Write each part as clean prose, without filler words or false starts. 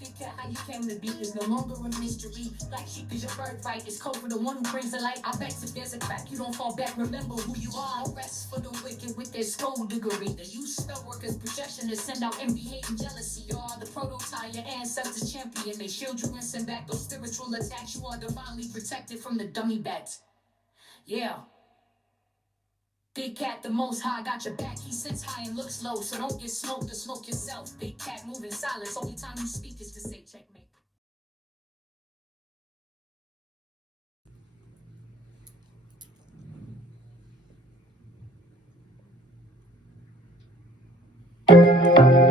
How you came to be is no longer a mystery. Black sheep is your birthright. It's code for the one who brings the light. IBEX, if there's a crack, you don't fall back. Remember who you are. No rest for the wicked with their skullduggery. The use spell workers' projection to send out envy, hate, and jealousy. You are the prototype, your ancestors champion. They shield you and send back those spiritual attacks. You are divinely protected from the dummy bats. Yeah. Big cat, the most high, got your back. He sits high and looks low, so don't get smoked or smoke yourself. Big cat moving silence. Only time you speak is to say checkmate.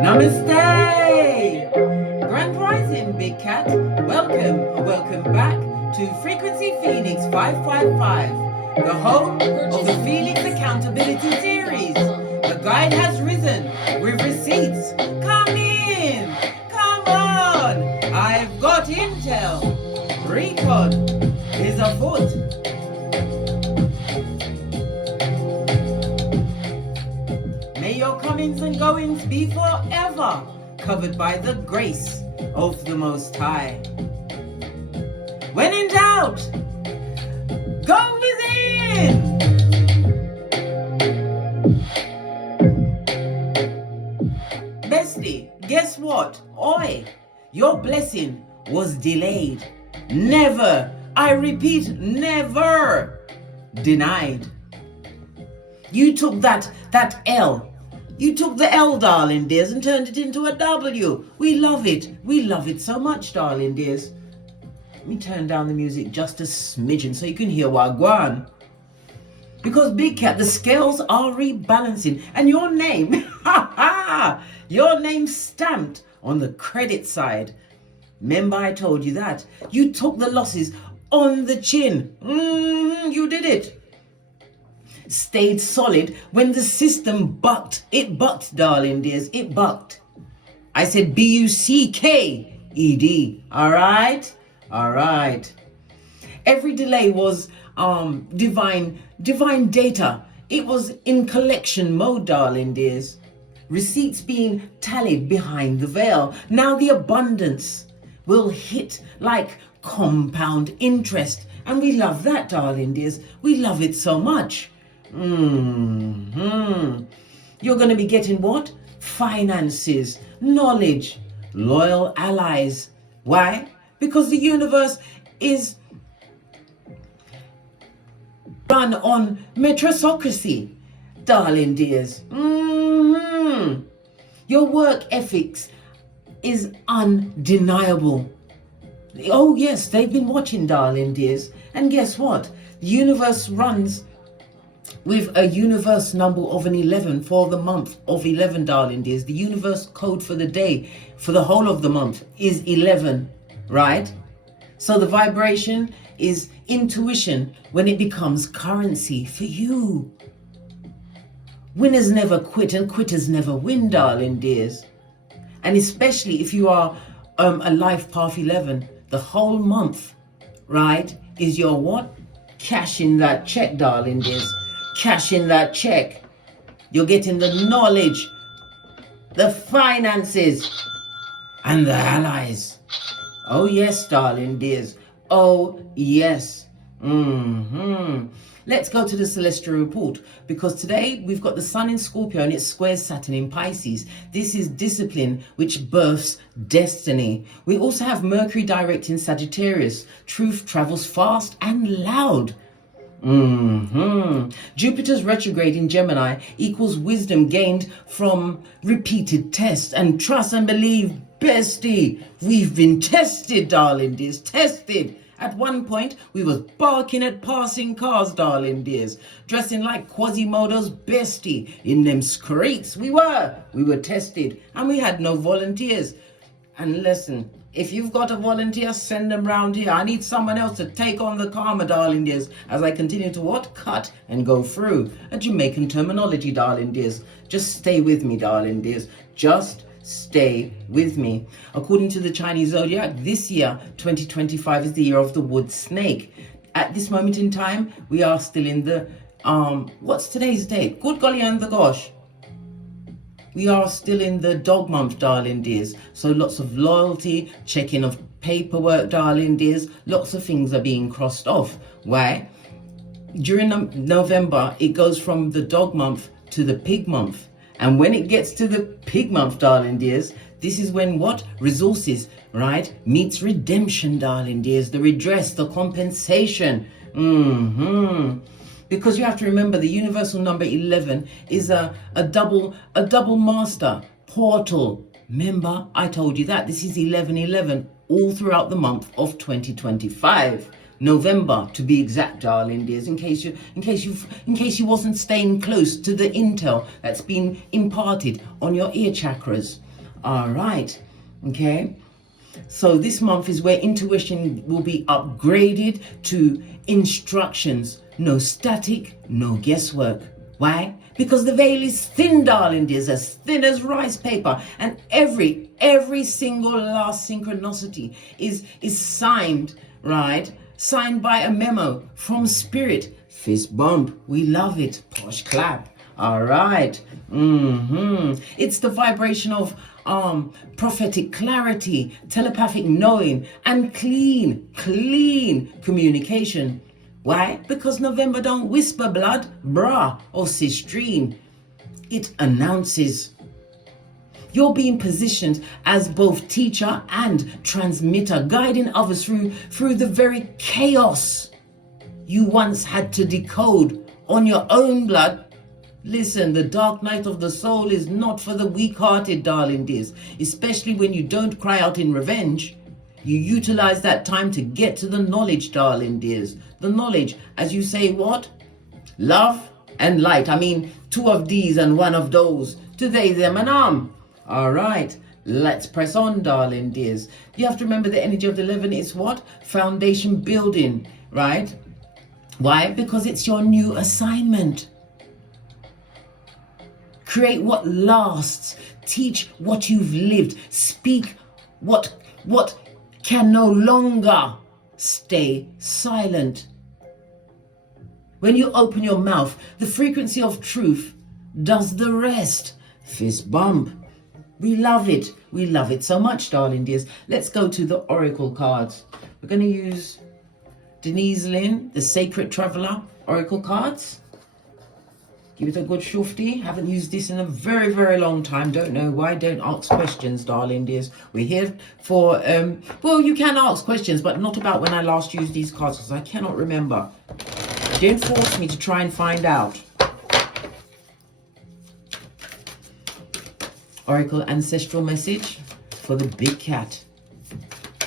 Namaste! Grand Rising, Big Cat. Welcome back to Frequency Phoenix 555, the home of the Phoenix Accountability Series. The guide has risen with receipts. Come in! Come on! I've got intel. Recon is afoot. May your comings and goings be forever covered by the grace of the Most High. When in doubt, go within! Bestie, guess what? Oi, your blessing was delayed. Never, I repeat, never denied. You took that L. You took the L, darling dears, and turned it into a W. We love it. We love it so much, darling dears. Let me turn down the music just a smidgen so you can hear Wagwan. Because Big Cat, the scales are rebalancing. And your name, your name stamped on the credit side. Remember I told you that. You took the losses on the chin. You did it. Stayed solid when the system bucked. It bucked, darling dears. It bucked. I said BUCKED. All right? All right. Every delay was divine data. It was in collection mode, darling dears. Receipts being tallied behind the veil. Now the abundance will hit like compound interest. And we love that, darling dears. We love it so much. You're going to be getting what? Finances, knowledge, loyal allies. Why? Because the universe is run on meritocracy, darling dears. Your work ethics is undeniable. Oh yes, they've been watching, darling dears. And guess what? The universe runs with a universe number of an 11 for the month of 11, darling dears. The universe code for the day, for the whole of the month, is 11, right? So the vibration is intuition when it becomes currency for you. Winners never quit and quitters never win, darling dears. And especially if you are a life path 11, the whole month, right, is your what? Cashing that check, darling dears. Cashing that check. You're getting the knowledge, the finances, and the allies. Oh yes, darling dears. Oh yes. Let's go to the celestial report, because today we've got the sun in Scorpio and it squares Saturn in Pisces. This is discipline which births destiny. We also have Mercury direct in Sagittarius. Truth travels fast and loud. Jupiter's retrograde in Gemini equals wisdom gained from repeated tests. And trust and believe, bestie, we've been tested, darling dears, tested. At one point, we was barking at passing cars, darling dears, dressing like Quasimodo's bestie in them streets. We were tested, and we had no volunteers. And listen, if you've got a volunteer, send them round here. I need someone else to take on the karma, darling dears, as I continue to what? Cut and go through. A Jamaican terminology, darling dears. Just stay with me, darling dears. Just stay with me. According to the Chinese zodiac, this year, 2025, is the year of the wood snake. At this moment in time, we are still in the, what's today's date? Good golly and the gosh. We are still in the dog month, darling dears. So lots of loyalty, checking of paperwork, darling dears. Lots of things are being crossed off. Why? During November, it goes from the dog month to the pig month. And when it gets to the pig month, darling dears, this is when what? Resources, right? Meets redemption, darling dears. The redress, the compensation. Because you have to remember the universal number 11 is a double master portal. Remember, I told you that. This is 1111 all throughout the month of 2025. November to be exact, darling dears, in case you wasn't staying close to the intel that's been imparted on your ear chakras. All right, okay. So this month is where intuition will be upgraded to instructions. No static, no guesswork. Why? Because the veil is thin, darling dears, as thin as rice paper, and every single last synchronicity is signed, right? Signed by a memo from spirit. Fist bump. We love it. Posh clap. All right. It's the vibration of prophetic clarity, telepathic knowing, and clean communication. Why? Because November don't whisper blood, bra, or sistrine. It announces. You're being positioned as both teacher and transmitter, guiding others through the very chaos you once had to decode on your own blood. Listen, the dark night of the soul is not for the weak-hearted, darling dears, especially when you don't cry out in revenge. You utilize that time to get to the knowledge, darling dears. The knowledge, as you say, what? Love and light. I mean, two of these and one of those. To they, them, and All right, let's press on, darling dears. You have to remember the energy of the 11 is what? Foundation building, right? Why? Because it's your new assignment. Create what lasts. Teach what you've lived. Speak what can no longer stay silent. When you open your mouth, the frequency of truth does the rest. Fist bump. We love it. We love it so much, darling dears. Let's go to the oracle cards. We're going to use Denise Lynn, the Sacred Traveler oracle cards. Give it a good shufty. Haven't used this in a very, very long time. Don't know why. Don't ask questions, darling dears. We're here for, well, you can ask questions, but not about when I last used these cards, because I cannot remember. Don't force me to try and find out. Oracle ancestral message for the big cat.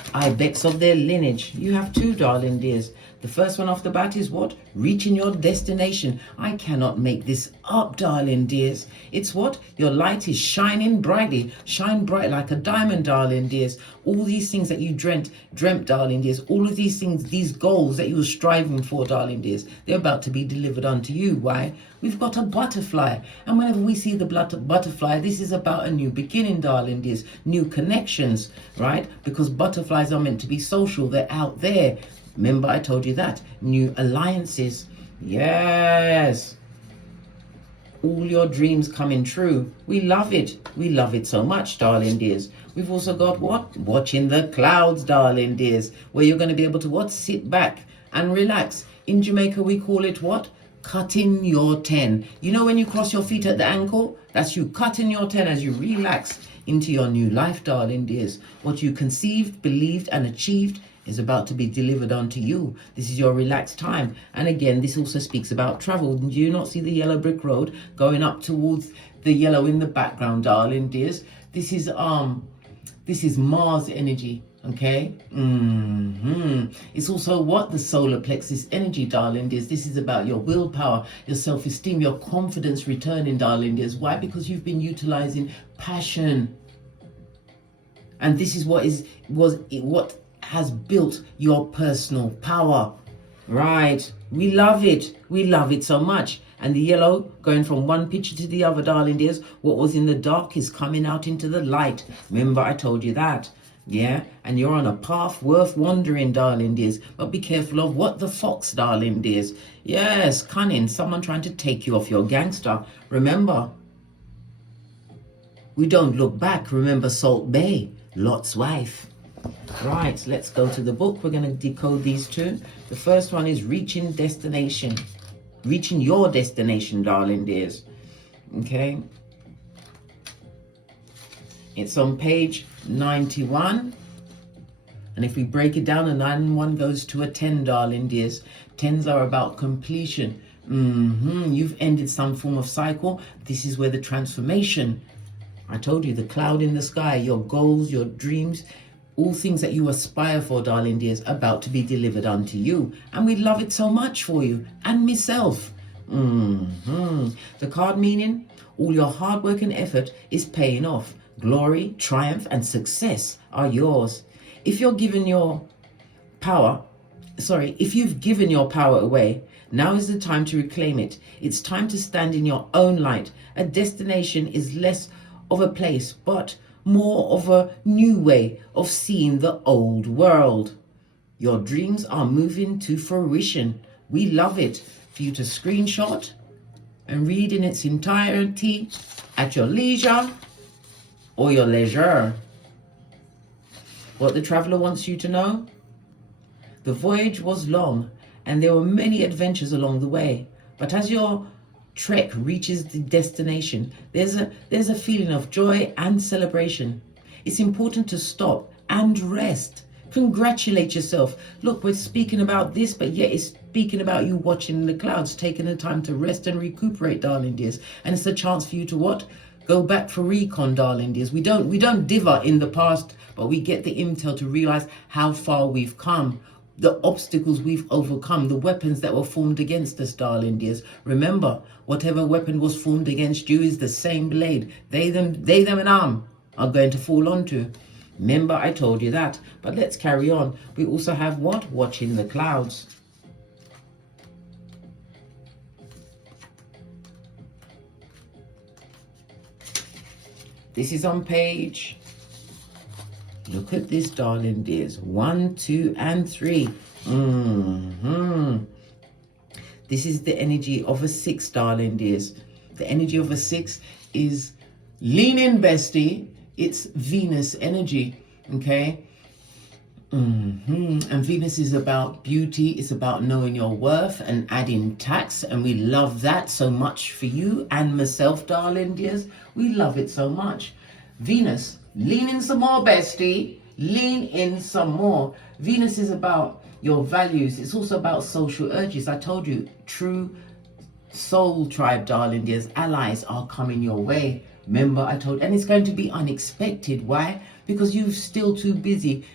IBEX of their lineage. You have two, darling dears. The first one off the bat is what? Reaching your destination. I cannot make this up, darling dears. It's what? Your light is shining brightly. Shine bright like a diamond, darling dears. All these things that you dreamt, darling dears. All of these things, these goals that you were striving for, darling dears. They're about to be delivered unto you. Why? We've got a butterfly. And whenever we see the butterfly, this is about a new beginning, darling dears. New connections, right? Because butterflies are meant to be social. They're out there. Remember, I told you that. New alliances. Yes. All your dreams coming true. We love it. We love it so much, darling dears. We've also got what? Watching the clouds, darling dears. Where you're going to be able to what? Sit back and relax. In Jamaica, we call it what? Cutting your 10. You know when you cross your feet at the ankle? That's you cutting your 10 as you relax into your new life, darling dears. What you conceived, believed, and achieved is about to be delivered unto you. This is your relaxed time. And again, this also speaks about travel. Do you not see the yellow brick road going up towards the yellow in the background, darling dears? This is Mars energy, okay? It's also what? The solar plexus energy, darling dears. This is about your willpower, your self-esteem, your confidence returning, darling dears. Why? Because you've been utilizing passion. And this is what has built your personal power. Right. We love it. We love it so much. And the yellow going from one picture to the other, darling dears. What was in the dark is coming out into the light. Remember, I told you that. Yeah. And you're on a path worth wandering, darling dears. But be careful of what? The fox, darling dears. Yes. Cunning. Someone trying to take you off your gangster. Remember. We don't look back. Remember Salt Bay, Lot's wife. Right, let's go to the book. We're going to decode these two. The first one is reaching destination. Reaching your destination, darling dears. Okay. It's on page 91. And if we break it down, a 9 and 1 goes to a 10, darling dears. 10s are about completion. You've ended some form of cycle. This is where the transformation. I told you, the cloud in the sky, your goals, your dreams, all things that you aspire for, darling dears, about to be delivered unto you. And we love it so much for you and myself. The card meaning, all your hard work and effort is paying off. Glory, triumph, and success are yours. If you've given your power away, now is the time to reclaim it. It's time to stand in your own light. A destination is less of a place, but more of a new way of seeing the old world. Your dreams are moving to fruition. We love it for you to screenshot and read in its entirety at your leisure or your leisure. What the traveler wants you to know? The voyage was long and there were many adventures along the way. But as your trek reaches the destination, there's a feeling of joy and celebration. It's important to stop and rest. Congratulate yourself. Look, we're speaking about this, but yet it's speaking about you watching the clouds, taking the time to rest and recuperate, darling dears. And it's a chance for you to what? Go back for recon, darling dears. We don't differ in the past, but we get the intel to realize how far we've come, the obstacles we've overcome, the weapons that were formed against us, darling dears. Remember, whatever weapon was formed against you is the same blade they, them and arm are going to fall onto. Remember, I told you that. But let's carry on. We also have what? Watching the clouds. This is on page, look at this, darling dears, 1, 2, and 3. This is the energy of a 6, darling dears. The energy of a 6 is lean in, bestie. It's Venus energy, okay? And Venus is about beauty. It's about knowing your worth and adding tax. And we love that so much for you and myself, darling dears. We love it so much. Venus, lean in some more, bestie. Lean in some more. Venus is about your values. It's also about social urges. I told you, true soul tribe, darling dears, allies are coming your way. Remember, I told you, and it's going to be unexpected. Why? Because you're still too busy.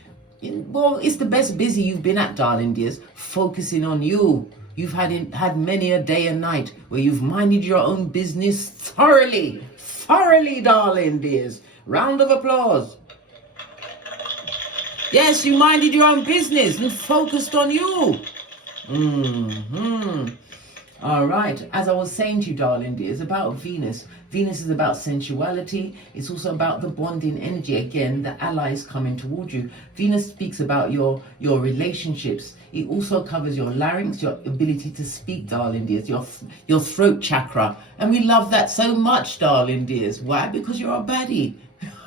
Well, it's the best busy you've been at, darling dears, focusing on you. You've had many a day and night where you've minded your own business thoroughly, darling dears. Round of applause. Yes, you minded your own business and focused on you. All right, as I was saying to you, darling dears, about Venus. Venus is about sensuality. It's also about the bonding energy. Again, the allies coming towards you. Venus speaks about your relationships. It also covers your larynx, your ability to speak, darling dears, your throat chakra. And we love that so much, darling dears. Why? Because you're a baddie.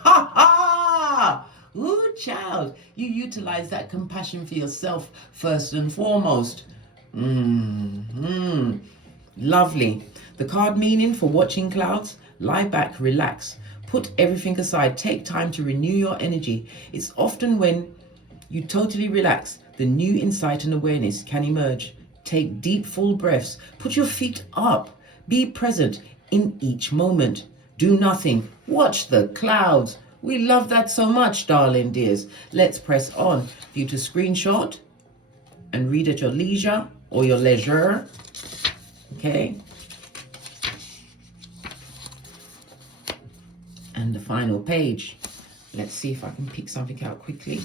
Ha ha! Ooh, child. You utilize that compassion for yourself first and foremost. Lovely. The card meaning for watching clouds: lie back, relax, put everything aside, take time to renew your energy. It's often when you totally relax, the new insight and awareness can emerge. Take deep, full breaths, put your feet up, be present in each moment. Do nothing, watch the clouds. We love that so much, darling dears. Let's press on for you to screenshot and read at your leisure or your leisure. Okay. And the final page. Let's see if I can pick something out quickly.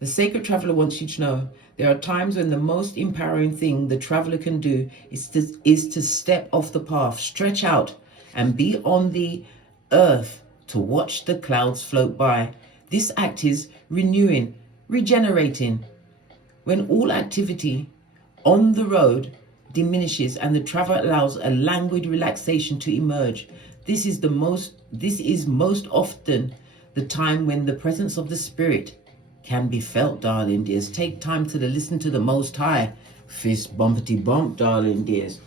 The sacred traveler wants you to know there are times when the most empowering thing the traveler can do is to step off the path, stretch out, and be on the earth to watch the clouds float by. This act is renewing, regenerating. When all activity on the road diminishes and the traveler allows a languid relaxation to emerge, This is most often the time when the presence of the Spirit can be felt, darling dears. Take time to listen to the Most High. Fist bumpety bump, darling dears.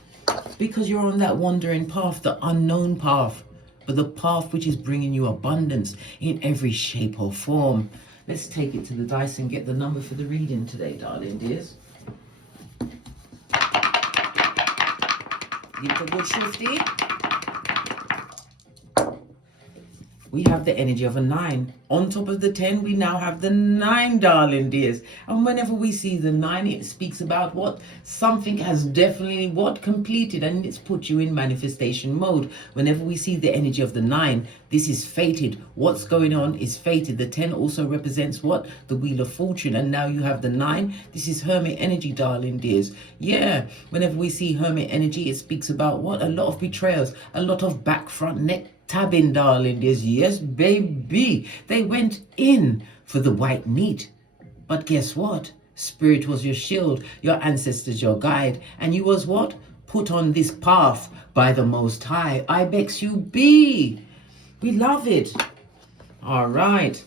Because you're on that wandering path, the unknown path, but the path which is bringing you abundance in every shape or form. Let's take it to the dice and get the number for the reading today, darling dears. Give it a good shifty. We have the energy of a 9. On top of the 10, we now have the 9, darling dears. And whenever we see the 9, it speaks about what? Something has definitely completed, and it's put you in manifestation mode. Whenever we see the energy of the 9, this is fated. What's going on is fated. The 10 also represents what? The Wheel of Fortune. And now you have the 9. This is Hermit energy, darling dears. Yeah, whenever we see Hermit energy, it speaks about what? A lot of betrayals, a lot of back, front, neck tabbing, darling dears. Yes, baby. They went in for the white meat. But guess what? Spirit was your shield, your ancestors your guide, and you was what? Put on this path by the Most High. IBEX you be. We love it. All right.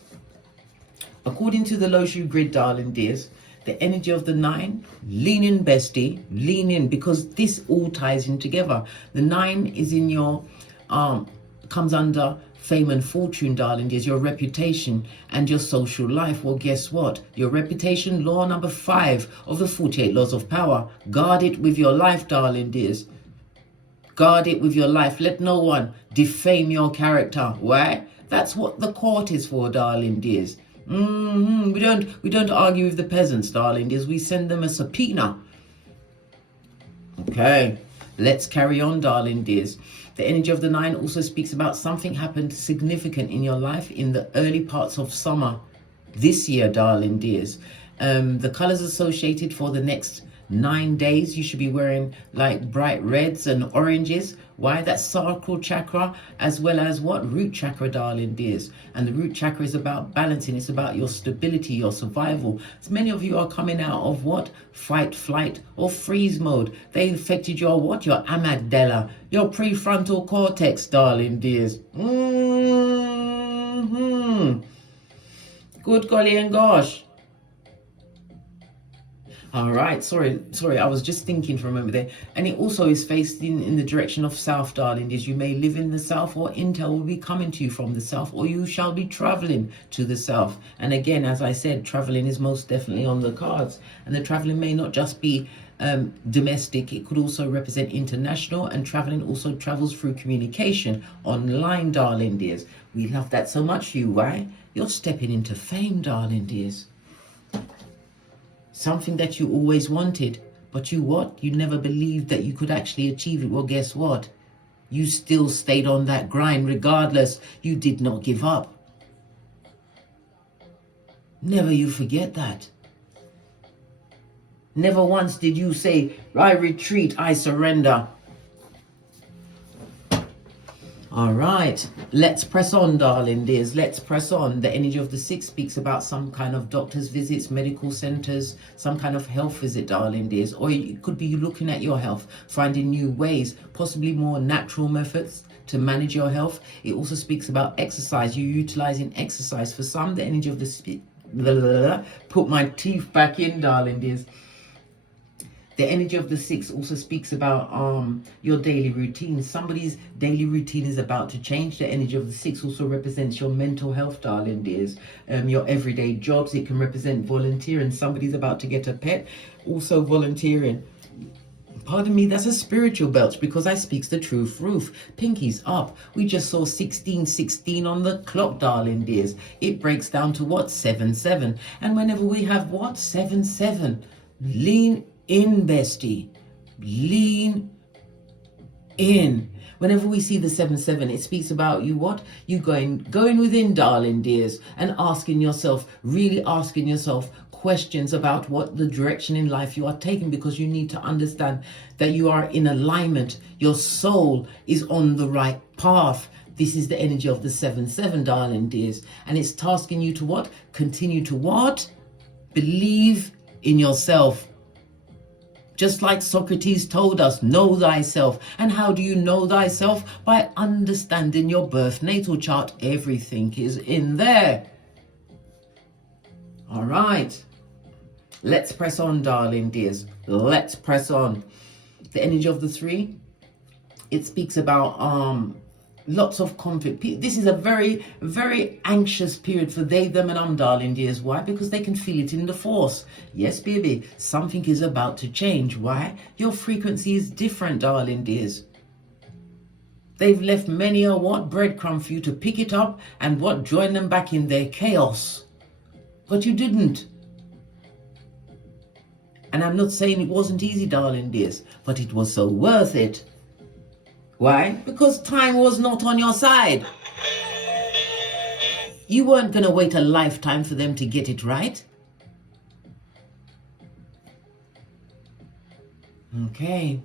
According to the Loshu grid, darling dears, the energy of the 9, lean in, bestie. Lean in, because this all ties in together. The 9 is in your comes under fame and fortune, darling dears, your reputation and your social life. Well, guess what? Your reputation, law number 5 of the 48 laws of power. Guard it with your life, darling dears. Guard it with your life. Let no one defame your character. Why? That's what the court is for, darling dears. We don't argue with the peasants, darling dears. We send them a subpoena. Okay, let's carry on, darling dears. The energy of the 9 also speaks about something happened significant in your life in the early parts of summer this year, darling dears. The colors associated for the next 9 days, you should be wearing like bright reds and oranges. Why? That's sacral chakra as well as what? Root chakra, darling dears. And the root chakra is about balancing. It's about your stability, your survival. So many of you are coming out of what? Fight, flight, or freeze mode. They affected your what? Your amygdala, your prefrontal cortex, darling dears. Good golly and gosh. All right, sorry, I was just thinking for a moment there. And it also is faced in the direction of south, darling, as you may live in the south, or intel will be coming to you from the south, or you shall be traveling to the south. And again, as I said, traveling is most definitely on the cards. And the traveling may not just be domestic, it could also represent international, and traveling also travels through communication online, darling dears. We love that so much for you, right? You're stepping into fame, darling dears. Something that you always wanted, but you what? You never believed that you could actually achieve it. Well, guess what? You still stayed on that grind regardless. You did not give up. Never you forget that. Never once did you say, I retreat, I surrender. All right, let's press on, darling dears. Let's press on. The energy of the 6 speaks about some kind of doctor's visits, medical centers, some kind of health visit, darling dears. Or it could be you looking at your health, finding new ways, possibly more natural methods to manage your health. It also speaks about exercise. You're utilizing exercise. For some, the energy of the put my teeth back in, darling dears. The energy of the 6 also speaks about your daily routine. Somebody's daily routine is about to change. The energy of the 6 also represents your mental health, darling dears. Your everyday jobs. It can represent volunteering. Somebody's about to get a pet. Also volunteering. Pardon me, that's a spiritual belch because I speaks the truth roof. Pinkies up. We just saw 1616 on the clock, darling dears. It breaks down to what? 77. And whenever we have what? 77. Lean in, bestie. Lean in. Whenever we see the 77, it speaks about you what? You going within, darling dears, and asking yourself, really asking yourself questions about what the direction in life you are taking, because you need to understand that you are in alignment. Your soul is on the right path. This is the energy of the 77, darling dears. And it's tasking you to what? Continue to what? Believe in yourself. Just like Socrates told us, know thyself. And how do you know thyself? By understanding your birth natal chart. Everything is in there. All right. Let's press on, darling dears. Let's press on. The energy of the 3, it speaks about lots of conflict. This is a very, very anxious period for they, them, and darling dears. Why? Because they can feel it in the force. Yes, baby, something is about to change. Why? Your frequency is different, darling dears. They've left many a breadcrumb for you to pick it up and join them back in their chaos. But you didn't. And I'm not saying it wasn't easy, darling dears, but it was so worth it. Why? Because time was not on your side. You weren't going to wait a lifetime for them to get it right. Okay,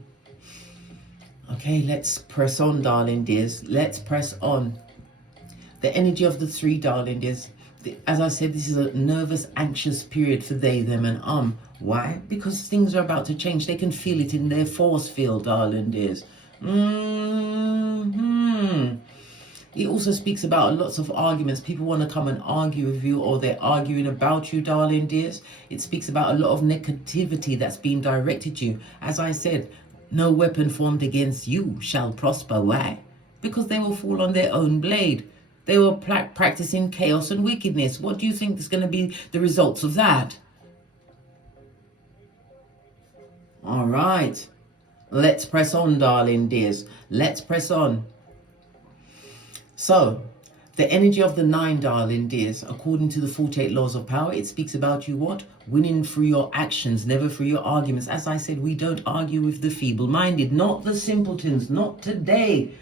let's press on, darling dears. Let's press on. The energy of the 3, darling dears. As I said, this is a nervous, anxious period for they, them, and Why? Because things are about to change. They can feel it in their force field, darling dears. It also speaks about lots of arguments. People want to come and argue with you, or they're arguing about you, darling dears. It speaks about a lot of negativity that's being directed to you. As I said, no weapon formed against you shall prosper. Why? Because they will fall on their own blade. They were practicing chaos and wickedness. What do you think is going to be the results of that? All right. Let's press on, darling dears. Let's press on. So, the energy of the 9, darling dears, according to the 48 laws of power, it speaks about you what? Winning through your actions, never through your arguments. As I said, we don't argue with the feeble-minded, not the simpletons, not today.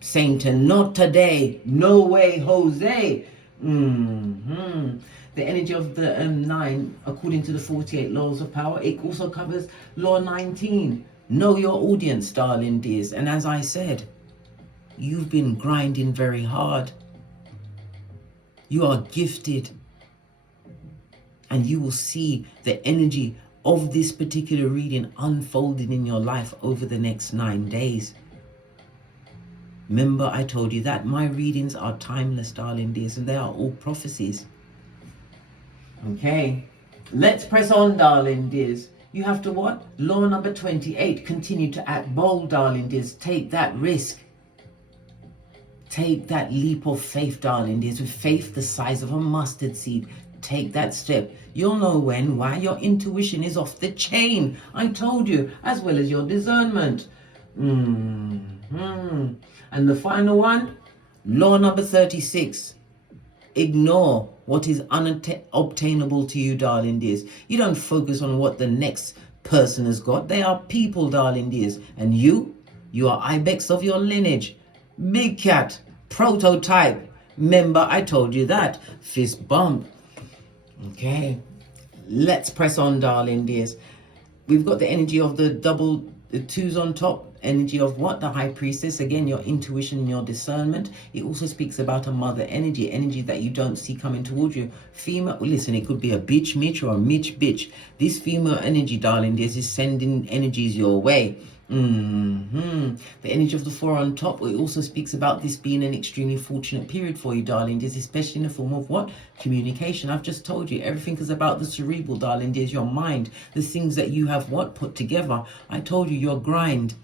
Satan, not today. No way, Jose. The energy of the 9, according to the 48 laws of power, it also covers law 19. Know your audience, darling dears. And as I said, you've been grinding very hard. You are gifted. And you will see the energy of this particular reading unfolding in your life over the next 9 days. Remember, I told you that my readings are timeless, darling dears, and they are all prophecies. Okay, let's press on, darling dears. You have to what? Law number 28, continue to act bold, darling dears. Take that risk. Take that leap of faith, darling dears, with faith the size of a mustard seed. Take that step. You'll know when, why. Your intuition is off the chain. I told you, as well as your discernment. And the final one, law number 36. Ignore what is unobtainable to you, darling dears. You don't focus on what the next person has got. They are people, darling dears. And you are IBEX of your lineage. Big cat, prototype. Remember, I told you that. Fist bump. Okay, let's press on, darling dears. We've got the energy of the 2s on top. Energy of what? The High Priestess. Again, your intuition and your discernment. It also speaks about a mother energy that you don't see coming towards you. Female, listen, it could be a bitch Mitch or a Mitch bitch. This female energy, darling, this is sending energies your way. The energy of the 4 on top, it also speaks about this being an extremely fortunate period for you, darling dears, especially in the form of what? Communication. I've just told you, everything is about the cerebral, darling dears, your mind, the things that you have what? Put together. I told you, your grind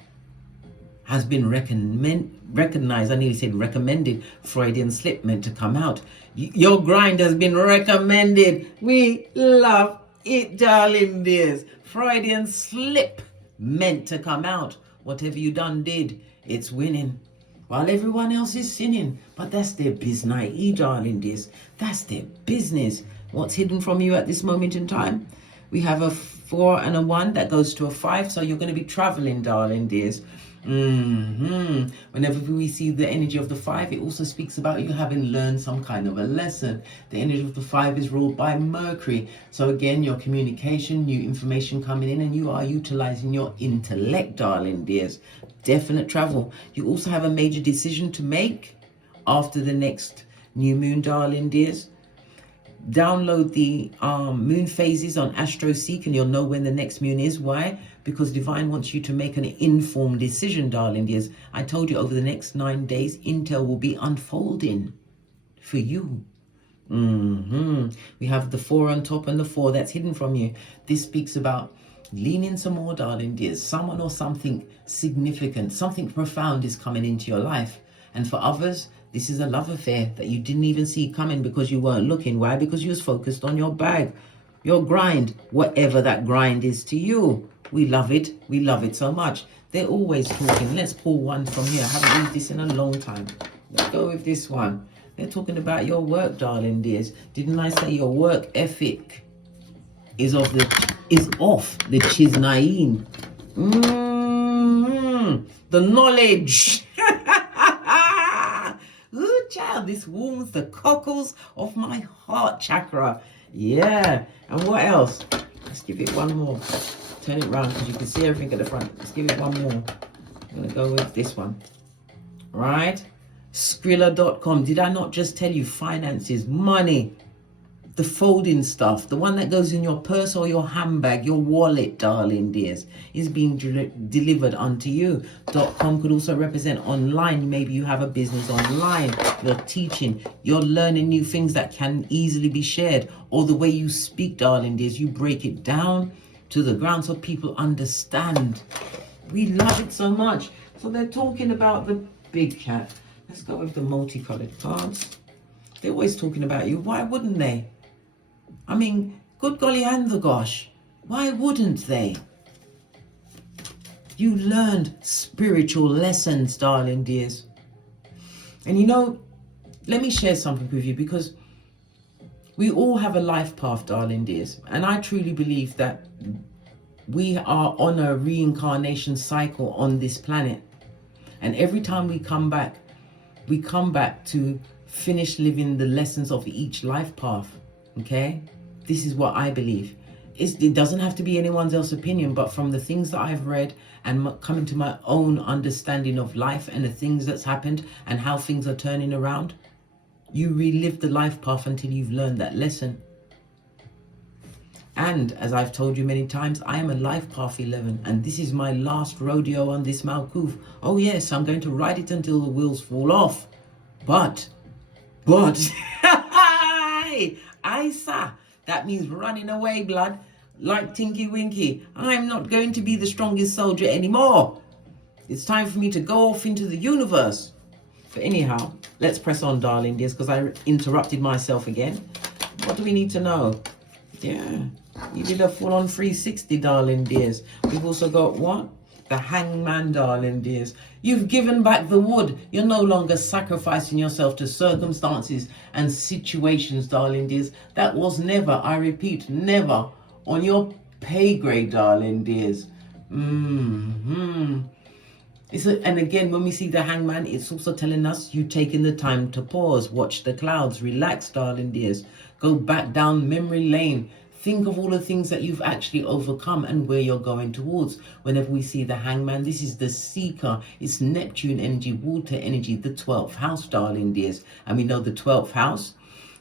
has been recognized. I nearly said recommended. Freudian slip meant to come out. Your grind has been recommended. We love it, darling dears. Freudian slip meant to come out. Whatever you done did, it's winning. While everyone else is sinning. But that's their business, darling dears. That's their business. What's hidden from you at this moment in time? We have a 4 and a 1 that goes to a 5. So you're going to be traveling, darling dears. Whenever we see the energy of the 5, it also speaks about you having learned some kind of a lesson. The energy of the 5 is ruled by Mercury. So again, your communication, new information coming in, and you are utilizing your intellect, darling dears. Definite travel. You also have a major decision to make after the next new moon, darling dears. Download the moon phases on AstroSeek and you'll know when the next moon is. Why? because divine wants you to make an informed decision, darling dears. I told you over the next 9 days, intel will be unfolding for you. We have the 4 on top and the 4 that's hidden from you. This speaks about leaning some more, darling dears. Someone or something significant, something profound is coming into your life. And for others, this is a love affair that you didn't even see coming because you weren't looking. Why? Because you was focused on your bag, your grind, whatever that grind is to you. We love it. We love it so much. They're always talking. Let's pull one from here. I haven't used this in a long time. Let's go with this one. They're talking about your work, darling dears. Didn't I say your work ethic is off the Chiznayin? The knowledge. Ooh, child, this warms the cockles of my heart chakra. Yeah. And what else? Let's give it one more. Turn it around because you can see everything at the front. Let's give it one more. I'm going to go with this one. Right? Skrilla.com. Did I not just tell you finances, money, the folding stuff, the one that goes in your purse or your handbag, your wallet, darling dears, is being delivered unto you. .com could also represent online. Maybe you have a business online. You're teaching. You're learning new things that can easily be shared. Or the way you speak, darling dears, you break it down to the ground so people understand. We love it so much. So they're talking about the big cat. Let's go with the multicolored cards. They're always talking about you. Why wouldn't they? I mean, good golly and the gosh. Why wouldn't they? You learned spiritual lessons, darling dears. And you know, let me share something with you, because we all have a life path, darling dears. And I truly believe that we are on a reincarnation cycle on this planet. And every time we come back to finish living the lessons of each life path. Okay? This is what I believe. It doesn't have to be anyone else's opinion, but from the things that I've read and coming to my own understanding of life and the things that's happened and how things are turning around, you relive the life path until you've learned that lesson. And as I've told you many times, I am a life path 11, and this is my last rodeo on this Malkuth. Oh yes, I'm going to ride it until the wheels fall off. But, Isa, that means running away, blood, like Tinky Winky. I'm not going to be the strongest soldier anymore. It's time for me to go off into the universe. But anyhow, let's press on, darling dears, because I interrupted myself again. What do we need to know? Yeah, you did a full-on 360, darling dears. We've also got what? The hangman, darling dears. You've given back the wood. You're no longer sacrificing yourself to circumstances and situations, darling dears. That was never, I repeat, never on your pay grade, darling dears. And again, when we see the hangman, it's also telling us you taking the time to pause, watch the clouds, relax, darling dears. Go back down memory lane. Think of all the things that you've actually overcome and where you're going towards. Whenever we see the hangman, this is the seeker. It's Neptune energy, water energy, the 12th house, darling dears. And we know the 12th house,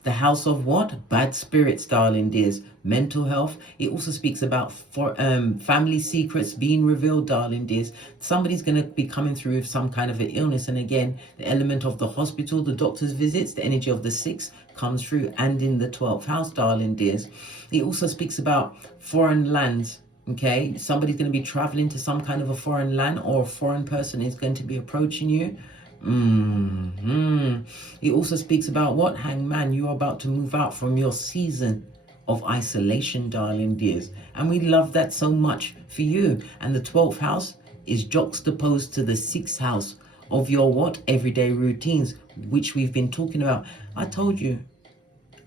the house of what? Bad spirits, darling dears. Mental health. It also speaks about family secrets being revealed, darling dears. Somebody's going to be coming through with some kind of an illness. And again, the element of the hospital, the doctor's visits, the energy of the 6th comes through, and in the 12th house, darling dears. It also speaks about foreign lands. Okay, somebody's going to be traveling to some kind of a foreign land, or a foreign person is going to be approaching you. It also speaks about what? Hangman, you're about to move out from your season of isolation, darling dears. And we love that so much for you. And the 12th house is juxtaposed to the 6th house of your what? Everyday routines, which we've been talking about. I told you,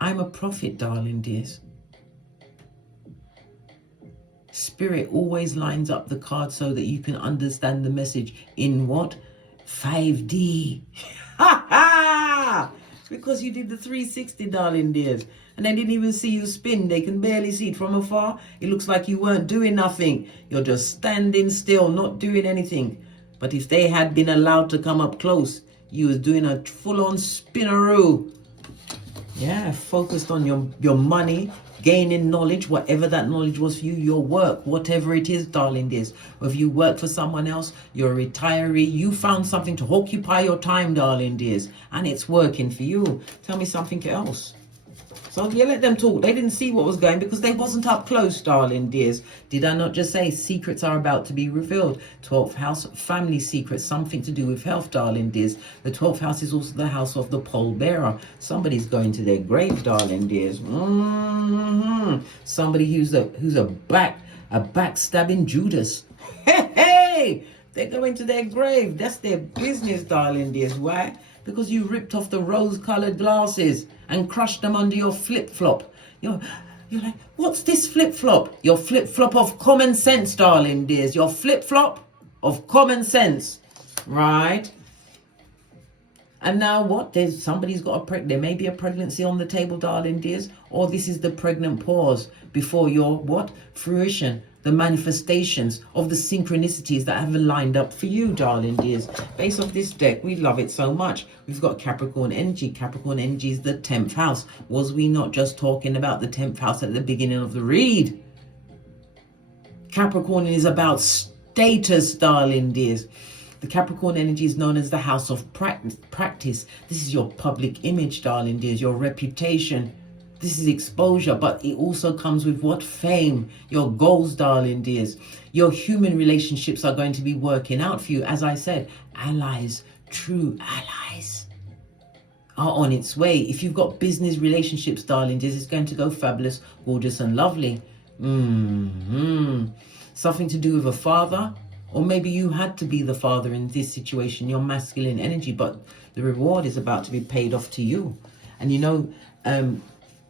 I'm a prophet, darling dears. Spirit always lines up the card so that you can understand the message in what? 5D. It's because you did the 360, darling dears. And they didn't even see you spin. They can barely see it from afar. It looks like you weren't doing nothing. You're just standing still, not doing anything. But if they had been allowed to come up close, you was doing a full-on spinaroo. Yeah, focused on your money, gaining knowledge, whatever that knowledge was for you, your work, whatever it is, darling, this. Whether you work for someone else, you're a retiree, you found something to occupy your time, darling, dears, and it's working for you. Tell me something else. So yeah, let them talk. They didn't see what was going because they wasn't up close, darling dears. Did I not just say secrets are about to be revealed? 12th house, family secrets, something to do with health, darling dears. The 12th house is also the house of the pole bearer. Somebody's going to their grave, darling dears. Somebody who's a backstabbing Judas. Hey, they're going to their grave. That's their business, darling dears. Why? Because you ripped off the rose-colored glasses and crushed them under your flip-flop. You're like, what's this flip-flop? Your flip-flop of common sense, darling dears. Your flip-flop of common sense, right? And now what? Somebody's got there may be a pregnancy on the table, darling dears, or this is the pregnant pause before your what? Fruition. The manifestations of the synchronicities that have lined up for you, darling dears. Based off this deck, we love it so much. We've got Capricorn energy. Capricorn energy is the 10th house. Was we not just talking about the 10th house at the beginning of the read? Capricorn is about status, darling dears. The Capricorn energy is known as the house of practice. This is your public image, darling dears, your reputation. This is exposure, but it also comes with what? Fame, your goals, darling dears. Your human relationships are going to be working out for you. As I said, allies, true allies are on its way. If you've got business relationships, darling dears, it's going to go fabulous, gorgeous and lovely. Something to do with a father, or maybe you had to be the father in this situation, your masculine energy, but the reward is about to be paid off to you. And you know,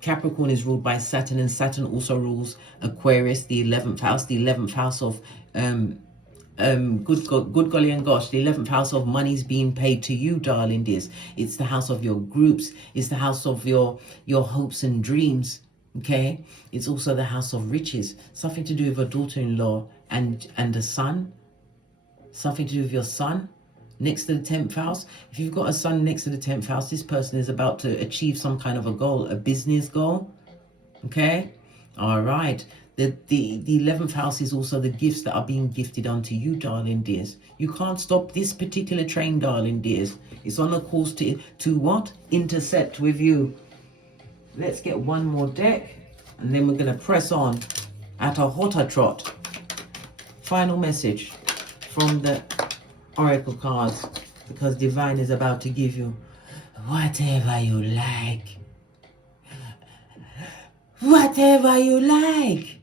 Capricorn is ruled by Saturn, and Saturn also rules Aquarius, the 11th house, the 11th house of good golly and gosh, the 11th house of money's being paid to you, darling dears. It's the house of your groups. It's the house of your hopes and dreams. Okay, it's also the house of riches. Something to do with a daughter-in-law and a son. Something to do with your son. Next to the 10th house. If you've got a son next to the 10th house, this person is about to achieve some kind of a goal, a business goal. Okay? All right. The 11th house is also the gifts that are being gifted unto you, darling dears. You can't stop this particular train, darling dears. It's on a course to what? Intercept with you. Let's get one more deck, and then we're going to press on at a hotter trot. Final message from the Oracle cards, because Divine is about to give you whatever you like. Whatever you like.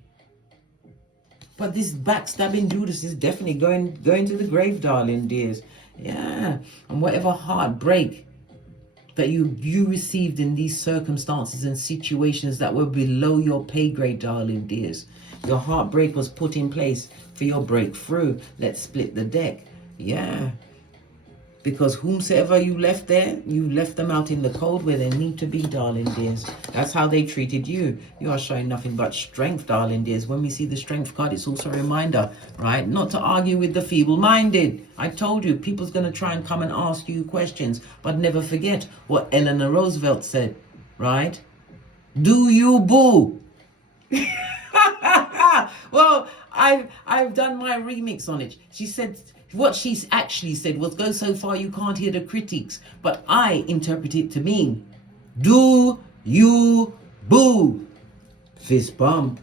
But this backstabbing Judas is definitely going to the grave, darling dears. Yeah. And whatever heartbreak that you received in these circumstances and situations that were below your pay grade, darling dears. Your heartbreak was put in place for your breakthrough. Let's split the deck. Yeah, because whomsoever you left there, you left them out in the cold where they need to be, darling dears. That's how they treated you. You are showing nothing but strength, darling dears. When we see the strength card, it's also a reminder, right? Not to argue with the feeble-minded. I told you, people's going to try and come and ask you questions, but never forget what Eleanor Roosevelt said, right? Do you boo? Well, I've done my remix on it. She said, what she actually said was, go so far you can't hear the critics. But I interpret it to mean, do you boo? Fist bump.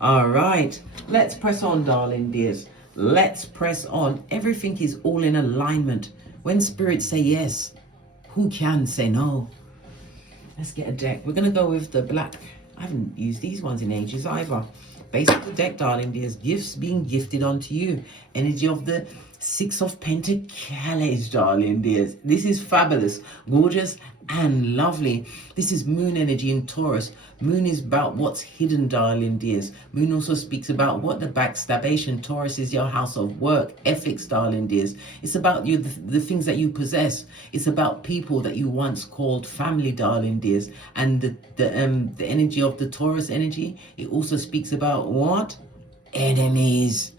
All right. Let's press on, darling dears. Let's press on. Everything is all in alignment. When spirits say yes, who can say no? Let's get a deck. We're going to go with the black. I haven't used these ones in ages either. Base of the deck, darling dears. Gifts being gifted onto you. Energy of the 6 of Pentacles, darling dears. This is fabulous, gorgeous, and lovely. This is moon energy in Taurus. Moon is about what's hidden, darling dears. Moon also speaks about what? The backstabbation. Taurus is your house of work, ethics, darling dears. It's about you, the things that you possess. It's about people that you once called family, darling dears. And the energy of the Taurus energy, it also speaks about what? Enemies.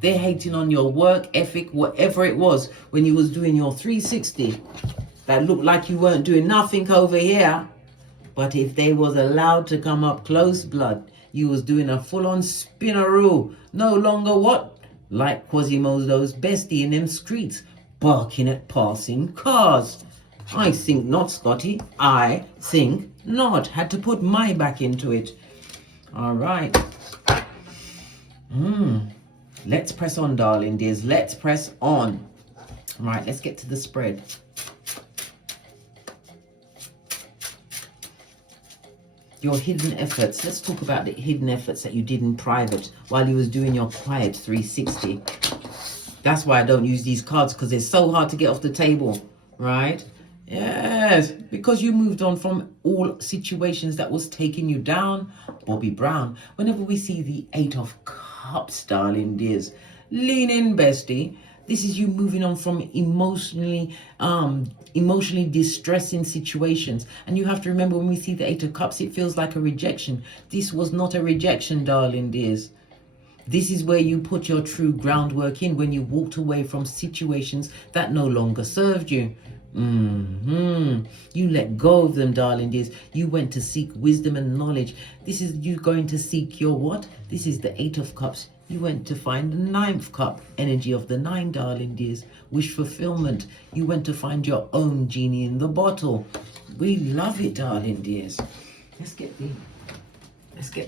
They're hating on your work ethic, whatever it was, when you was doing your 360. That looked like you weren't doing nothing over here. But if they was allowed to come up close, blood, you was doing a full-on spinaroo. No longer what? Like Quasimodo's bestie in them streets, barking at passing cars. I think not, Scotty. I think not. Had to put my back into it. All right. Let's press on, darling dears. Let's press on. All right, let's get to the spread. Your hidden efforts. Let's talk about the hidden efforts that you did in private while you was doing your quiet 360. That's why I don't use these cards, because they're so hard to get off the table, right? Yes, because you moved on from all situations that was taking you down. Bobby Brown. Whenever we see the 8 of Cups, darling dears, lean in, bestie. This is you moving on from emotionally distressing situations. And you have to remember, when we see the 8 of Cups, it feels like a rejection. This was not a rejection, darling dears. This is where you put your true groundwork in, when you walked away from situations that no longer served you. You let go of them, darling dears. You went to seek wisdom and knowledge. This is you going to seek your what? This is the 8 of Cups. You went to find the 9th cup, energy of the 9, darling dears. Wish fulfillment. You went to find your own genie in the bottle. We love it, darling dears. Let's get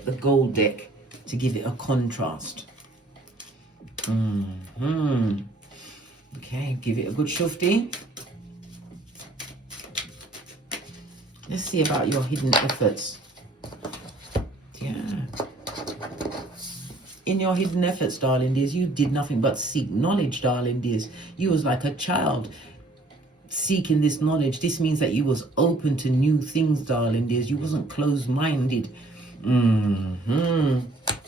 the gold deck to give it a contrast. Okay, give it a good shufti. Let's see about your hidden efforts. Yeah. In your hidden efforts, darling dears, you did nothing but seek knowledge, darling dears. You was like a child seeking this knowledge. This means that you was open to new things, darling dears. You wasn't closed-minded. Yeah,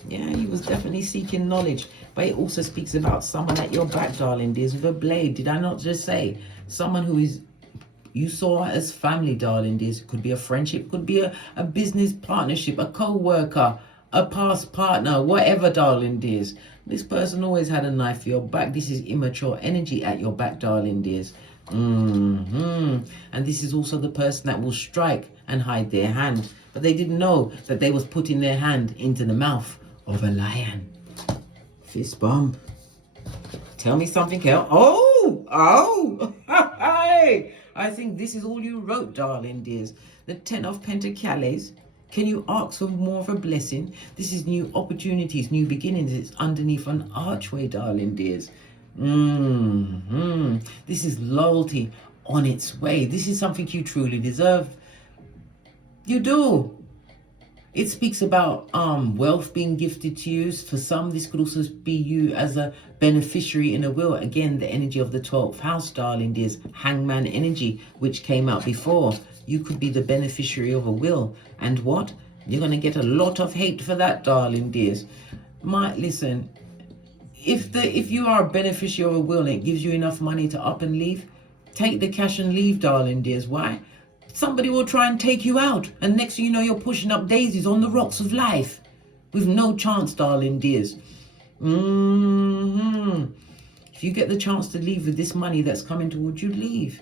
you was definitely seeking knowledge. But it also speaks about someone at your back, darling dears, with a blade. Did I not just say? Someone who is, you saw as family, darling dears. It could be a friendship, could be a business partnership, a co-worker, a past partner, whatever, darling dears. This person always had a knife for your back. This is immature energy at your back, darling dears. And this is also the person that will strike and hide their hand. But they didn't know that they was putting their hand into the mouth of a lion. Fist bump. Tell me something else. Oh, hey. I think this is all you wrote, darling dears. The 10 of Pentacles. Can you ask for more of a blessing? This is new opportunities, new beginnings. It's underneath an archway, darling dears. This is loyalty on its way. This is something you truly deserve. You do. It speaks about wealth being gifted to you. For some, this could also be you as a beneficiary in a will. Again, the energy of the 12th house, darling dears. Hangman energy, which came out before. You could be the beneficiary of a will. And what? You're going to get a lot of hate for that, darling dears. Listen, if you are a beneficiary of a will and it gives you enough money to up and leave, take the cash and leave, darling dears. Why? Somebody will try and take you out. And next thing you know, you're pushing up daisies on the rocks of life with no chance, darling dears. If you get the chance to leave with this money that's coming towards you, leave.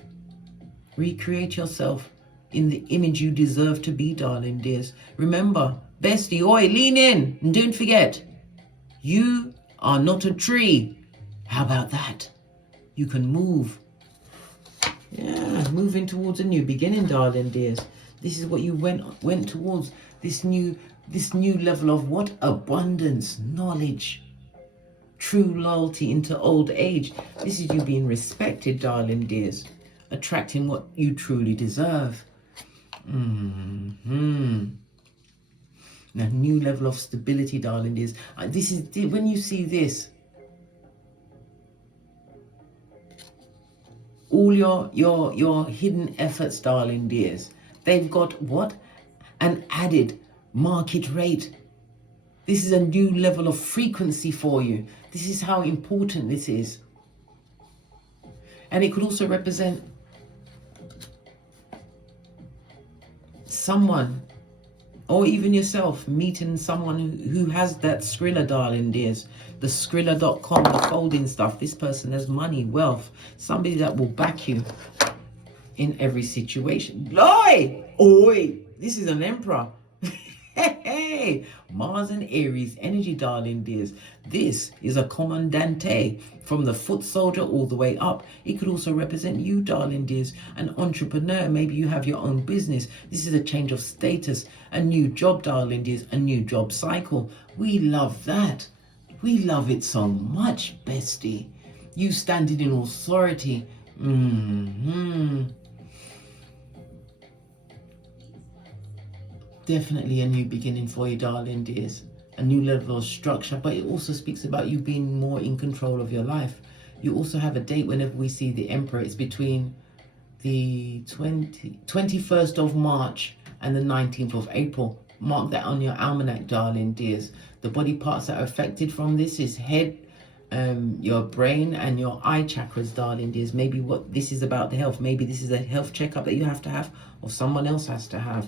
Recreate yourself in the image you deserve to be, darling dears. Remember, bestie, oi, lean in. And don't forget, you are not a tree. How about that? You can move. Yeah, moving towards a new beginning, darling dears. This is what you went towards. This new level of what? Abundance, knowledge, true loyalty into old age. This is you being respected, darling dears. Attracting what you truly deserve. A new level of stability, darling dears. This is when you see this. All your hidden efforts, darling dears, they've got what? An added market rate. This is a new level of frequency for you. This is how important this is. And it could also represent someone, or even yourself, meeting someone who has that Skrilla, darling dears. The Skrilla.com, the folding stuff. This person has money, wealth, somebody that will back you. in every situation. Oi, this is an emperor. Hey, Mars and Aries energy, darling dears. This is a commandante from the foot soldier all the way up. It could also represent you, darling dears, an entrepreneur. Maybe you have your own business. This is a change of status, a new job, darling dears, a new job cycle. We love that. We love it so much, bestie. You standing in authority. Definitely a new beginning for you, darling dears. A new level of structure, but it also speaks about you being more in control of your life. You also have a date whenever we see the Emperor. It's between the 21st of March and the 19th of April. Mark that on your almanac, darling dears. The body parts that are affected from this is head, your brain and your eye chakras, darling dears. Maybe what this is about the health. Maybe this is a health checkup that you have to have or someone else has to have.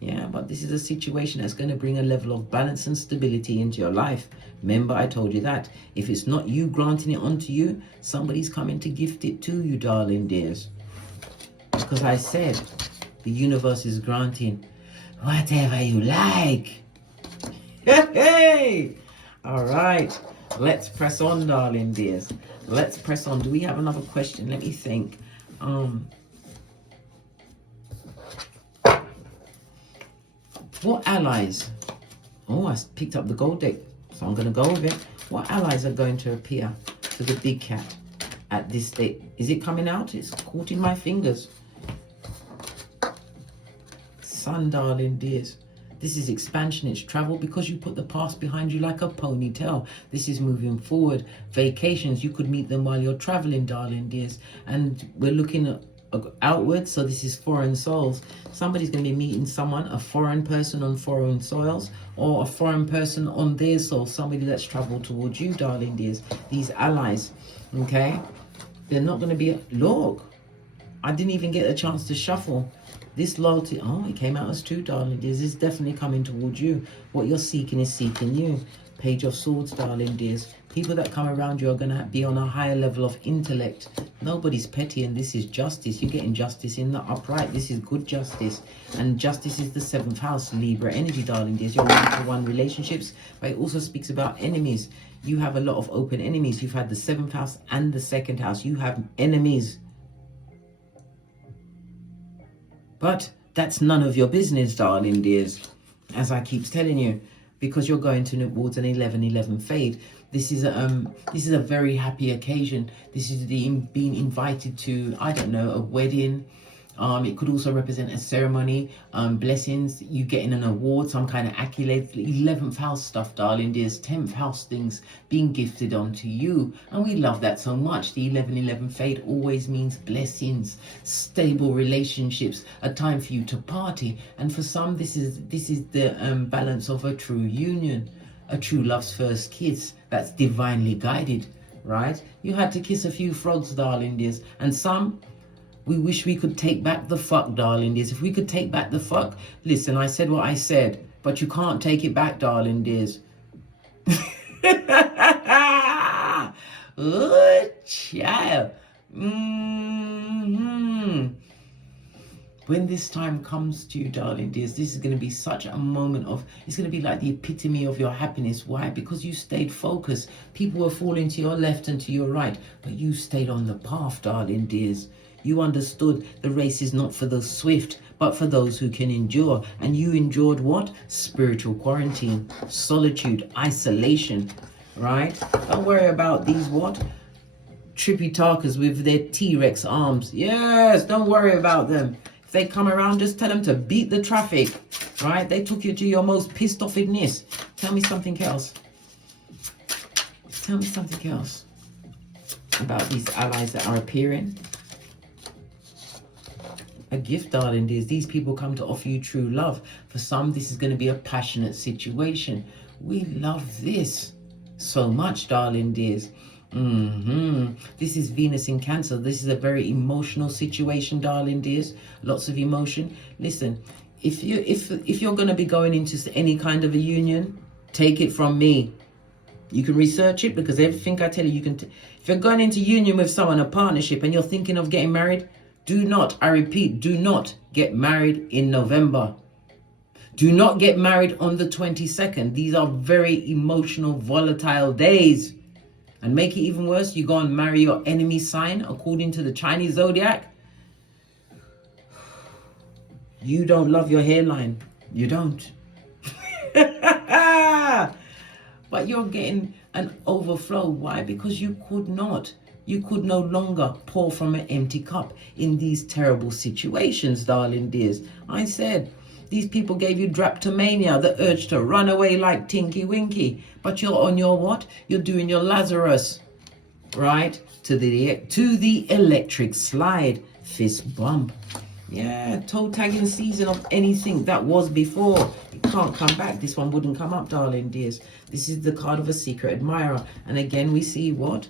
Yeah, but this is a situation that's going to bring a level of balance and stability into your life. Remember, I told you that. If it's not you granting it onto you, somebody's coming to gift it to you, darling dears. Because I said, the universe is granting whatever you like. Hey! All right, let's press on, darling dears. Let's press on. Do we have another question? Let me think. What allies? Oh, I picked up the gold deck, so I'm going to go with it. What allies are going to appear to the big cat at this date? Is it coming out? It's caught in my fingers. Sun, darling dears. This is expansion, it's travel, because you put the past behind you like a ponytail. This is moving forward. Vacations, you could meet them while you're traveling, darling dears. And we're looking at outwards, so this is foreign souls. Somebody's going to be meeting someone, a foreign person on foreign soils, or a foreign person on their soil, somebody that's traveled towards you, darling dears. These allies, okay, they're not going to be, look, I didn't even get a chance to shuffle. This loyalty, oh, it came out as two, darling dears. It's definitely coming towards you. What you're seeking is seeking you. Page of Swords, darling dears. People that come around you are going to be on a higher level of intellect. Nobody's petty, and this is justice. You're getting justice in the upright. This is good justice. And justice is the 7th house, Libra energy, darling dears. You're one-to-one relationships, but it also speaks about enemies. You have a lot of open enemies. You've had the 7th house and the 2nd house. You have enemies. But that's none of your business, darling dears, as I keep telling you, because you're going towards an 11-11 fade. This is a very happy occasion. This is being invited to, I don't know, a wedding. It could also represent a ceremony, blessings, you getting an award, some kind of accolade, 11th house stuff, darling dears, 10th house things being gifted onto you. And we love that so much. The 11-11 fade always means blessings, stable relationships, a time for you to party. And for some, this is the balance of a true union, a true love's first kiss that's divinely guided, right? You had to kiss a few frogs, darling dears. And some, we wish we could take back the fuck, darling dears. If we could take back the fuck, listen, I said what I said, but you can't take it back, darling dears. Oh, child. When this time comes to you, darling dears, this is going to be such a moment of, it's going to be like the epitome of your happiness. Why? Because you stayed focused. People were falling to your left and to your right, but you stayed on the path, darling dears. You understood the race is not for the swift, but for those who can endure. And you endured what? Spiritual quarantine, solitude, isolation, right? Don't worry about these what? Trippy talkers with their T-Rex arms. Yes, don't worry about them. If they come around, just tell them to beat the traffic, right? They took you to your most pissed offedness. Tell me something else. Tell me something else about these allies that are appearing. A gift, darling dears. These people come to offer you true love. For some, this is going to be a passionate situation. We love this so much, darling dears. This is Venus in Cancer. This is a very emotional situation, darling dears. Lots of emotion. Listen, if you're going to be going into any kind of a union, take it from me. You can research it, because everything I tell you, you can. If you're going into union with someone, a partnership, and you're thinking of getting married, Do not, I repeat, do not get married in November. Do not get married on the 22nd. These are very emotional, volatile days. And make it even worse, you go and marry your enemy sign according to the Chinese zodiac. You don't love your hairline. You don't. But you're getting an overflow. Why? Because you could no longer pour from an empty cup in these terrible situations, darling dears. I said, these people gave you drapetomania, the urge to run away like Tinky Winky. But you're on your what? You're doing your Lazarus, right? To the electric slide, fist bump. Yeah, toe tagging season of anything that was before. It can't come back. This one wouldn't come up, darling dears. This is the card of a secret admirer. And again, we see what?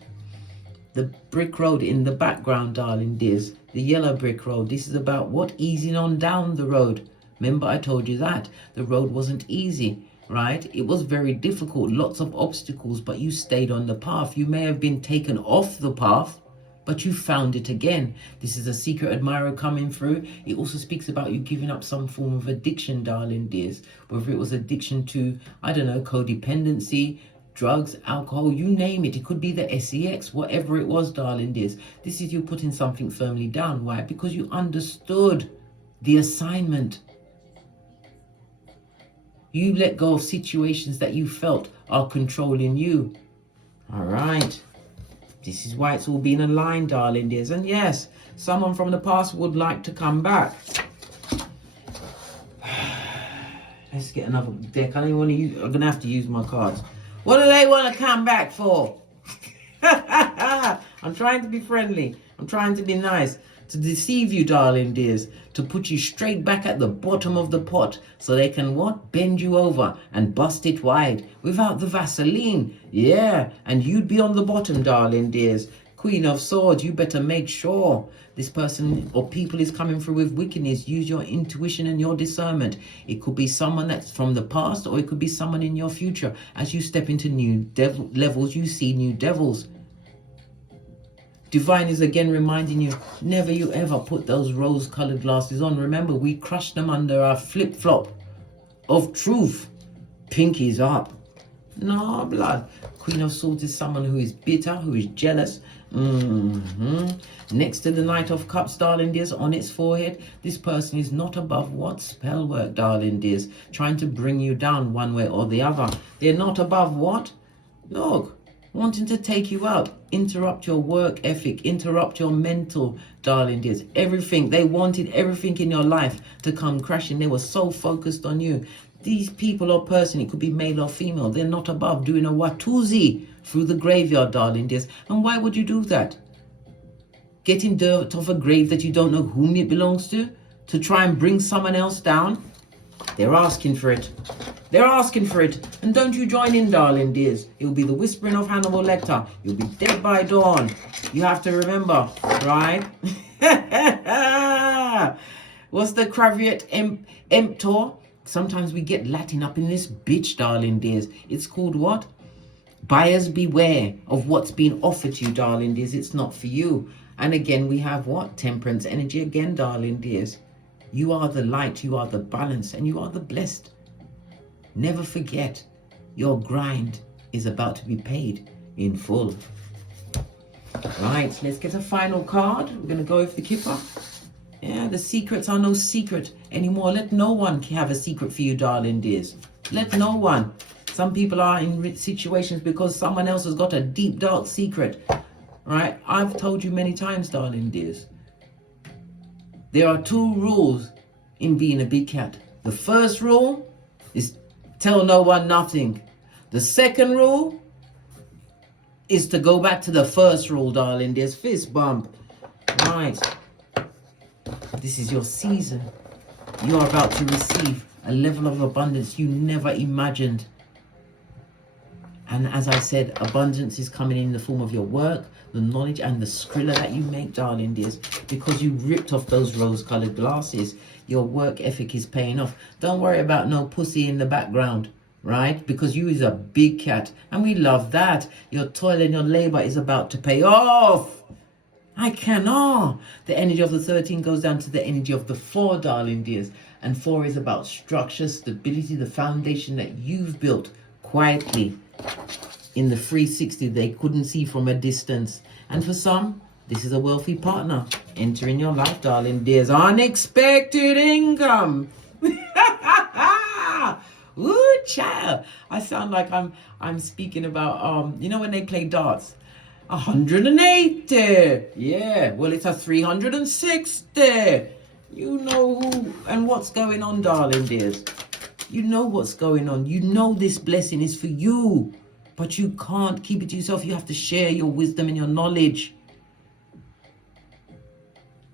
The brick road in the background, darling dears. The yellow brick road. This is about what? Easing on down the road. Remember, I told you that. The road wasn't easy, right? It was very difficult. Lots of obstacles, but you stayed on the path. You may have been taken off the path, but you found it again. This is a secret admirer coming through. It also speaks about you giving up some form of addiction, darling dears. Whether it was addiction to, I don't know, codependency, drugs, alcohol, you name it. It could be the sex, whatever it was, darling dears. This is you putting something firmly down. Why? Because you understood the assignment. You let go of situations that you felt are controlling you. All right. This is why it's all been aligned, darling dears. And yes, someone from the past would like to come back. Let's get another deck. I don't want to use. I'm gonna have to use my cards. What do they want to come back for? I'm trying to be friendly. I'm trying to be nice. To deceive you, darling dears. To put you straight back at the bottom of the pot. So they can what? Bend you over and bust it wide. Without the Vaseline. Yeah. And you'd be on the bottom, darling dears. Queen of Swords, you better make sure this person or people is coming through with wickedness. Use your intuition and your discernment. It could be someone that's from the past, or it could be someone in your future. As you step into new levels, you see new devils. Divine is again reminding you, never you ever put those rose-colored glasses on. Remember, we crushed them under our flip-flop of truth. Pinkies up. No, blood. Queen of Swords is someone who is bitter, who is jealous. Next to the Knight of Cups, darling dears, on its forehead, this person is not above what? Spell work, darling dears. Trying to bring you down one way or the other. They're not above what? Look, wanting to take you out, interrupt your work ethic, interrupt your mental, darling dears. Everything. They wanted everything in your life to come crashing. They were so focused on you. These people or person, it could be male or female, they're not above doing a watuzi through the graveyard, darling dears. And why would you do that? Getting dirt off a grave that you don't know whom it belongs to try and bring someone else down? They're asking for it. They're asking for it. And don't you join in, darling dears. It will be the whispering of Hannibal Lecter. You'll be dead by dawn. You have to remember, right? What's the caveat emptor? Sometimes we get Latin up in this bitch, darling dears. It's called what? Buyers beware of what's being offered to you, darling dears. It's not for you. And again, we have what? Temperance energy again, darling dears. You are the light, you are the balance, and you are the blessed. Never forget, your grind is about to be paid in full. Right, let's get a final card. We're going to go with the Kipper. Yeah, the secrets are no secret anymore. Let no one have a secret for you, darling dears. Let no one. Some people are in situations because someone else has got a deep, dark secret. Right? I've told you many times, darling dears. There are 2 rules in being a big cat. The first rule is tell no one nothing. The second rule is to go back to the first rule, darling dears. Fist bump. Right. This is your season. You are about to receive a level of abundance you never imagined. And as I said, abundance is coming in the form of your work, the knowledge and the skrilla that you make, darling dears. Because you ripped off those rose-colored glasses, your work ethic is paying off. Don't worry about no pussy in the background, right? Because you is a big cat, and we love that. Your toil and your labor is about to pay off. I cannot. The energy of the 13 goes down to the energy of the 4, darling dears. And 4 is about structure, stability, the foundation that you've built quietly in the 360 they couldn't see from a distance. And for some, this is a wealthy partner entering your life, darling dears. Unexpected income. Ooh, child. I sound like I'm speaking about you know when they play darts. 180. Yeah, well, it's a 360. You know who and what's going on, darling dears. You know what's going on. You know this blessing is for you, but you can't keep it to yourself. You have to share your wisdom and your knowledge.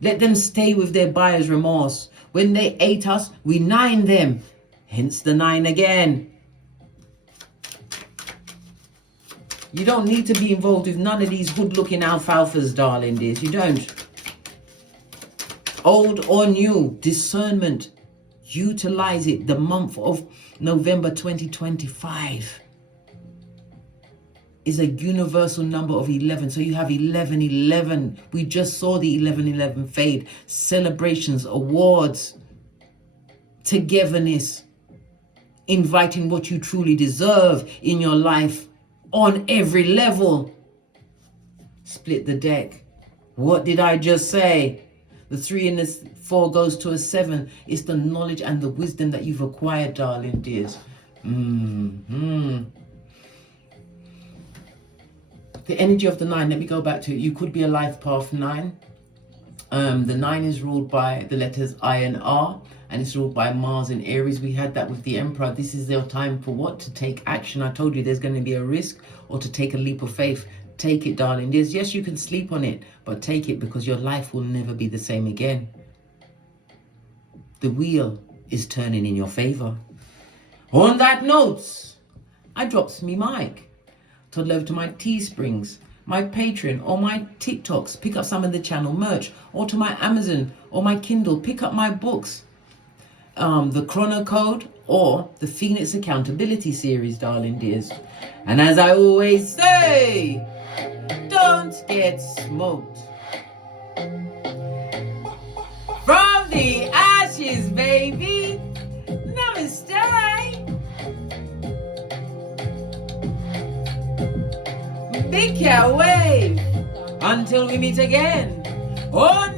Let them stay with their buyer's remorse. When they ate us, we 9 them. Hence the 9 again. You don't need to be involved with none of these good-looking alfalfas, darling dears. You don't. Old or new, discernment. Utilize it. The month of November 2025 is a universal number of 11. So you have 1111. We just saw the 1111 fade. Celebrations, awards, togetherness, inviting what you truly deserve in your life on every level. Split the deck. What did I just say? The 3 and the 4 goes to a 7. It's the knowledge and the wisdom that you've acquired, darling dears. The energy of the 9, let me go back to it. You could be a life path 9. The 9 is ruled by the letters I and R, and it's ruled by Mars and Aries. We had that with the Emperor. This is their time for what? To take action. I told you there's going to be a risk, or to take a leap of faith. Take it, darling. Yes, you can sleep on it, but take it, because your life will never be the same again. The wheel is turning in your favor. On that note, I drops me mic. Toddle over to my Teesprings, my Patreon, or my TikToks. Pick up some of the channel merch, or to my Amazon or my Kindle. Pick up my books, the Chrono Code or the Phoenix Accountability Series, darling dears. And as I always say, don't get smoked. From the ashes, baby. Namaste. Big cat wave. Until we meet again. Oh,